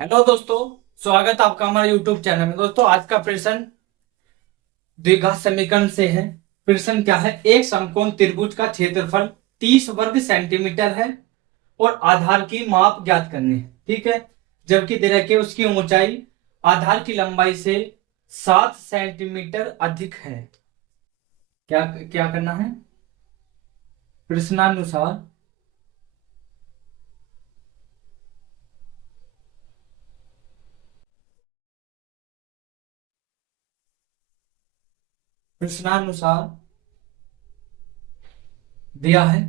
Hello दोस्तों। स्वागत है आपका हमारे यूट्यूब चैनल में। दोस्तों आज का प्रश्न द्विघात समीकरण से है। प्रश्न क्या है? एक समकोण त्रिभुज का क्षेत्रफल 30 वर्ग सेंटीमीटर है और आधार की माप ज्ञात करनी है। ठीक है। जबकि दे रखी है उसकी ऊंचाई आधार की लंबाई से 7 सेंटीमीटर अधिक है। क्या क्या करना है? प्रश्नानुसार प्रश्नानुसार दिया है।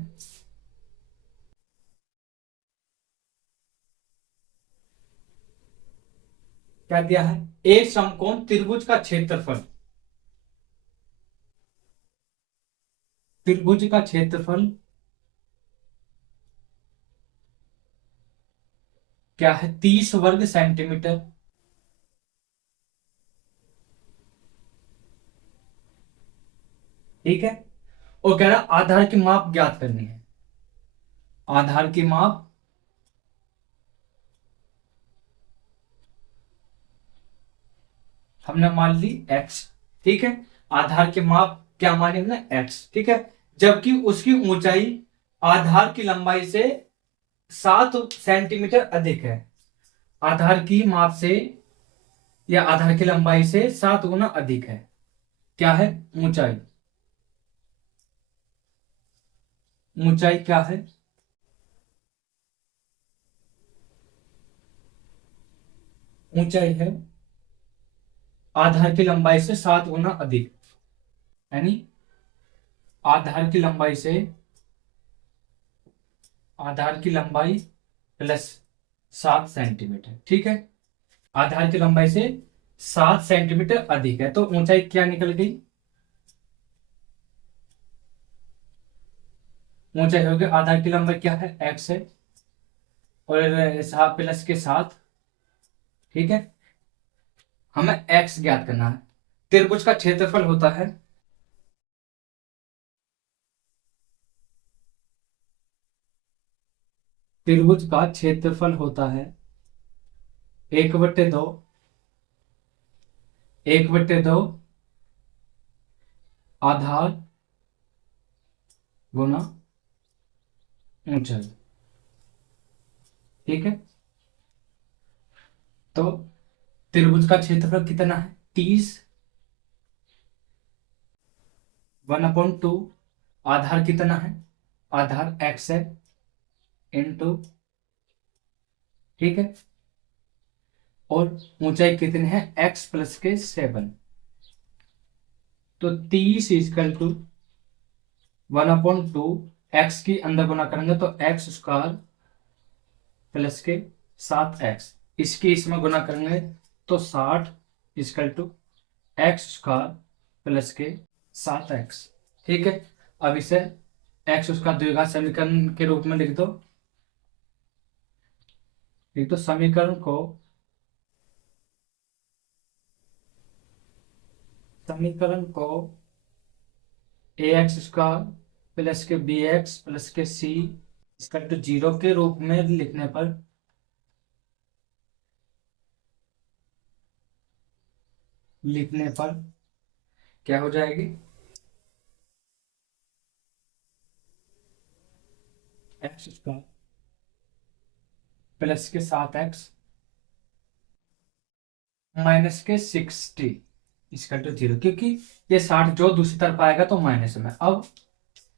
क्या दिया है? एक समकोण त्रिभुज का क्षेत्रफल, त्रिभुज का क्षेत्रफल क्या है? 30 वर्ग सेंटीमीटर। ठीक है। और कह रहा आधार की माप ज्ञात करनी है। आधार की माप हमने मान ली x। ठीक है। आधार की माप क्या मानी हमने? x। ठीक है। जबकि उसकी ऊंचाई आधार की लंबाई से 7 सेंटीमीटर अधिक है। आधार की माप से या आधार की लंबाई से 7 गुना अधिक है। क्या है? ऊंचाई। ऊंचाई क्या है? ऊंचाई है आधार की लंबाई से 7 गुना अधिक, यानी आधार की लंबाई से, आधार की लंबाई प्लस 7 सेंटीमीटर। ठीक है। आधार की लंबाई से 7 सेंटीमीटर अधिक है तो ऊंचाई क्या निकल गई? ऊंचाई हो गई, आधार की लंबाई क्या है? एक्स है। और सात प्लस के साथ। ठीक है। हमें एक्स ज्ञात करना है। त्रिभुज का क्षेत्रफल होता है, त्रिभुज का क्षेत्रफल होता है 1/2, 1/2 आधार गुना ऊंचाई। ठीक है। तो त्रिभुज का क्षेत्रफल कितना है? 30, 1/2। आधार कितना है? आधार एक्स है, इंटू। ठीक है। और ऊंचाई कितनी है? एक्स प्लस के 7। तो 30 इजकल टू 1/2। एक्स की अंदर गुना करेंगे तो एक्स स्क्वायर प्लस के 7x। इसकी इसमें गुना करेंगे तो 60 equal to x square plus के 7x। ठीक है। अब इसे एक्स उसका द्विघात समीकरण के रूप में लिख दो। लिख दो समीकरण को, समीकरण को ax² प्लस के bx प्लस के c इसका टू 0 के रूप में लिखने पर, लिखने पर क्या हो जाएगी? x² प्लस के 7x माइनस के 60 इसका टू 0, क्योंकि ये 60 जो दूसरी तरफ आएगा तो माइनस में। अब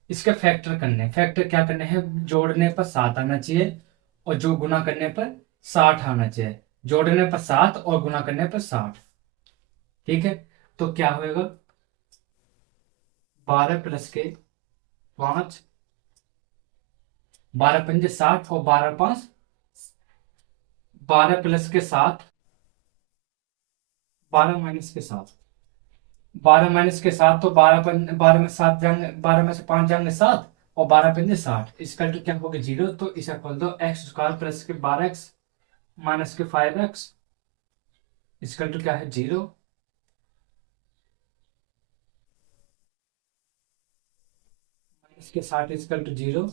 इसके फैक्टर करने, फैक्टर क्या करने हैं? जोड़ने पर 7 आना चाहिए और जो गुना करने पर 60 आना चाहिए। जोड़ने पर 7 और गुना करने पर 60। ठीक है। तो क्या होगा? 12 प्लस के 5, 12×5 60 और 12×5 12 प्लस के 7, 12 माइनस के 7, 12 माइनस के 7 तो 12 में 7 जाएंगे, 12 में से 5 जाएंगे 7 और 12×5 60। इसका तो क्या होगा? 0। तो इसे खोल दो x² प्लस के 12x माइनस के 5x इसका तो क्या है? 0। माइनस के 60 इसका टू 0।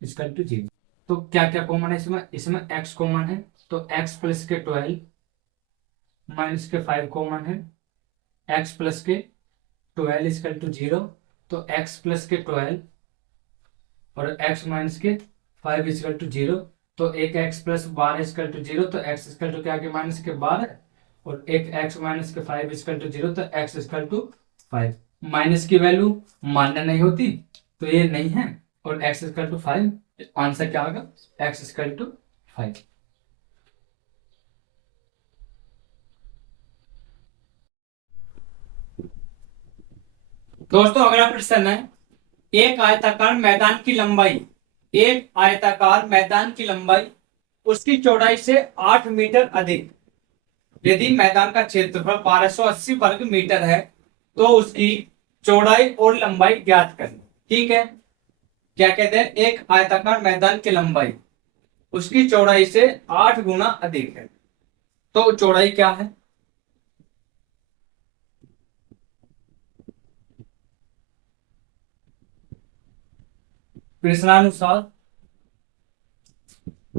Equal to 0। तो क्या क्या कॉमन है इसमें, इसमें x कॉमन है तो x प्लस के 12 माइनस के 5 कॉमन है, x प्लस के 12 इक्वल टू 0। तो x प्लस के 12 और x माइनस के 5 इक्वल टू 0। तो एक x प्लस 12 इक्वल टू 0, तो x इक्वल टू क्या के माइनस के 12, और एक x माइनस के 5 इक्वल टू 0, तो x इक्वल टू 5। माइनस की वैल्यू मान्य नहीं होती तो ये नहीं है, और x इक्वल टू 5, आंसर क्या होगा, x इक्वल टू 5। दोस्तों अगला प्रश्न है, एक आयताकार मैदान की लंबाई, एक आयताकार मैदान की लंबाई उसकी चौड़ाई से 8 मीटर अधिक, यदि मैदान का क्षेत्रफल 1280 वर्ग मीटर है तो उसकी चौड़ाई और लंबाई ज्ञात करें। ठीक है, क्या कहते हैं, एक आयताकार मैदान की लंबाई उसकी चौड़ाई से 8 गुना अधिक है, तो चौड़ाई क्या है। प्रश्नानुसार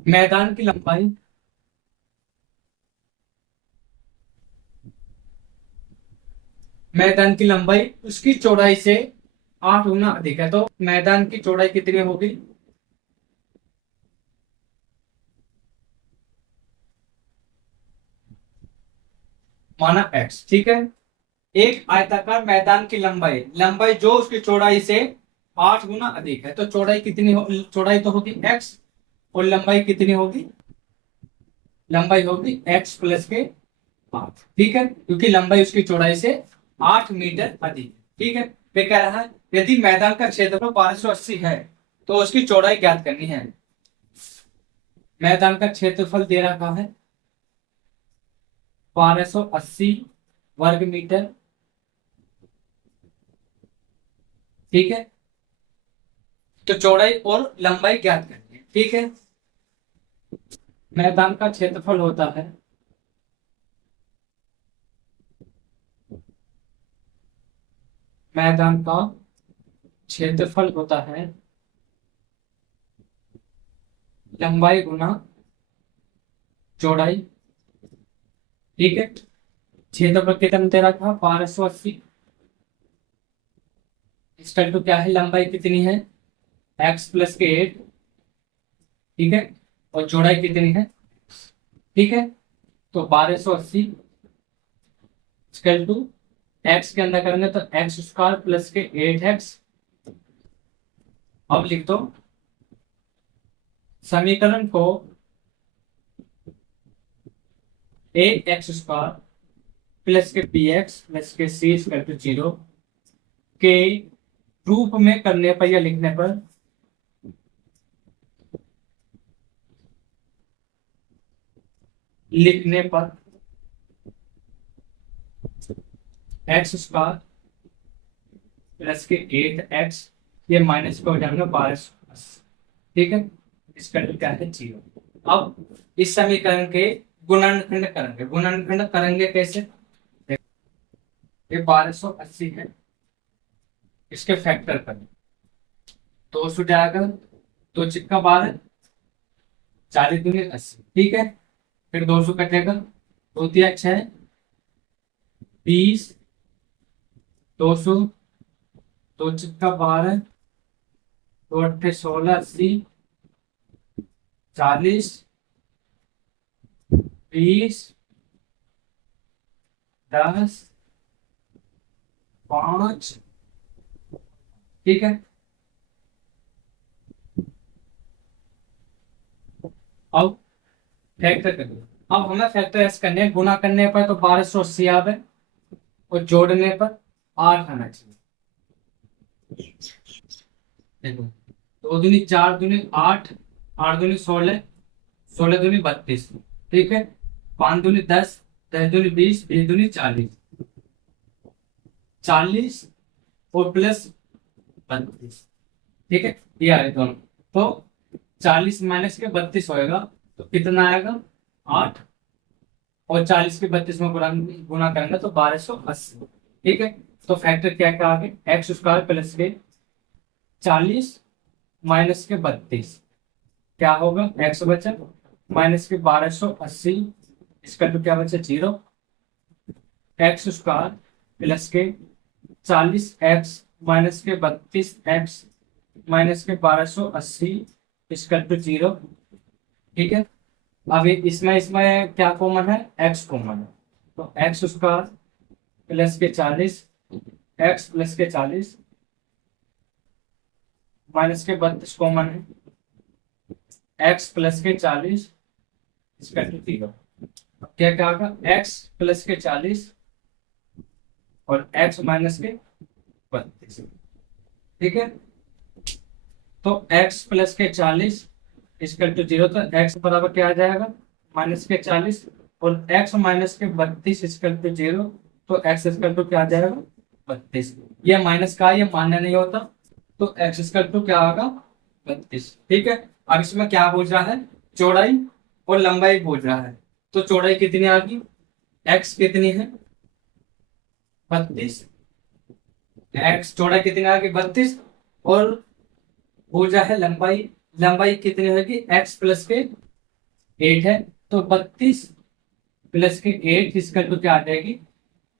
मैदान की लंबाई उसकी चौड़ाई से 8 गुना अधिक है, तो मैदान की चौड़ाई कितनी होगी, माना x। ठीक है, एक आयताकार मैदान की लंबाई, लंबाई जो उसकी चौड़ाई से 8 गुना अधिक है, तो चौड़ाई कितनी हो, चौड़ाई तो होगी x, और लंबाई कितनी होगी, लंबाई होगी x प्लस के 8। ठीक है, क्योंकि लंबाई उसकी चौड़ाई से 8 मीटर अधिक है। ठीक है, फिर कह रहा है यदि मैदान का क्षेत्रफल 1280 है तो उसकी चौड़ाई ज्ञात करनी है। मैदान का क्षेत्रफल दे रखा है 1280 वर्ग मीटर। ठीक है, तो चौड़ाई और लंबाई ज्ञात करनी है। ठीक है, मैदान का क्षेत्रफल होता है मैदान का क्षेत्रफल होता है लंबाई गुना चौड़ाई। ठीक है, क्षेत्रफल कितना दे रखा 1280, इसका तो क्या है, लंबाई कितनी है x प्लस के 8। ठीक है, और चौड़ाई कितनी है। ठीक है, तो 1280 स्क्वायर टू एक्स के अंदर करेंगे तो एक्स स्क्वायर प्लस के 8x। अब लिख दो समीकरण को ax स्क्वायर प्लस के bx प्लस के c स्क्वायर टू 0 के रूप में करने पर या लिखने पर एक्स स्क्वायर प्लस के 8x, ये माइनस पे हो जाएगा 1280। ठीक है, इसका क्या है 0। अब इस समीकरण के गुणनखंड करेंगे कैसे, ये 1280 है, इसके फैक्टर करें, 200 जाएगा, 2 × 12 40 दूनी 80। ठीक है, फिर 200 कटेगा, 2 × 6 20, 200, 2 × 12, 2 × 8 16, 80, 40, 20, 10, 5। ठीक है, अब फैक्टर करिए। अब हमें फैक्टर ऐसे करने हैं, गुना करने पर तो 1280 आवे और जोड़ने पर 8 आना चाहिए। देखो, 2 दूनी 4 दूनी 8, 8 दूनी 16, 16 दूनी 32। ठीक है, 5 दूनी 10, 10 दूनी 20, 20 दूनी 40, 40 और प्लस 32। ठीक है, ये आ रहे दोनों, तो 40 माइनस के 32 होएगा, तो कितना आएगा 8, और 40 के 32 में गुना करेंगे तो 1280। ठीक है, तो फैक्टर क्या क्या आ गए, एक्स स्क्वायर प्लस के 40 माइनस के 32, क्या होगा x बचा माइनस के 1280, इसका तो क्या बचा 0, एक्स स्क्वायर प्लस के 40x माइनस के 32x माइनस के 1280 इसका तो 0। ठीक है, अभी इसमें इसमें क्या कॉमन है, x कॉमन है, तो एक्स स्क्वायर प्लस के 40 x प्लस के 40 माइनस के 32 कॉमन है, x प्लस के 40 इसका टू 0। क्या क्या होगा, x प्लस के 40 और x माइनस के 32। ठीक है, तो x प्लस के 40 इसका टू 0, तो x बराबर क्या आ जाएगा माइनस के 40 और x माइनस के 32 इसका टू 0, तो x इसका टू क्या आ जाएगा 32। ये माइनस का ये मान्य नहीं होता, तो x इसका टू क्या होगा 32। ठीक है, अब इसमें क्या पूछ रहा है, चौड़ाई और लंबाई पूछ रहा है। तो चौड़ाई कितनी आ गई, x कितनी है 32, x चौड़ाई कितनी आ गई 32, और पूछा है लंबाई, लंबाई कितनी होगी x प्लस के 8 है, तो 32 प्लस के 8 इसका तो क्या आ जाएगी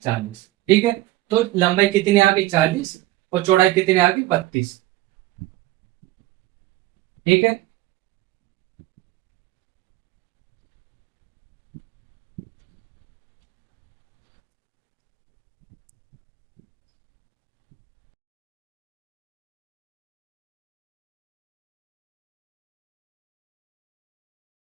40। ठीक है, तो लंबाई कितनी आ गई 40 और चौड़ाई कितनी आ गई 32। ठीक है,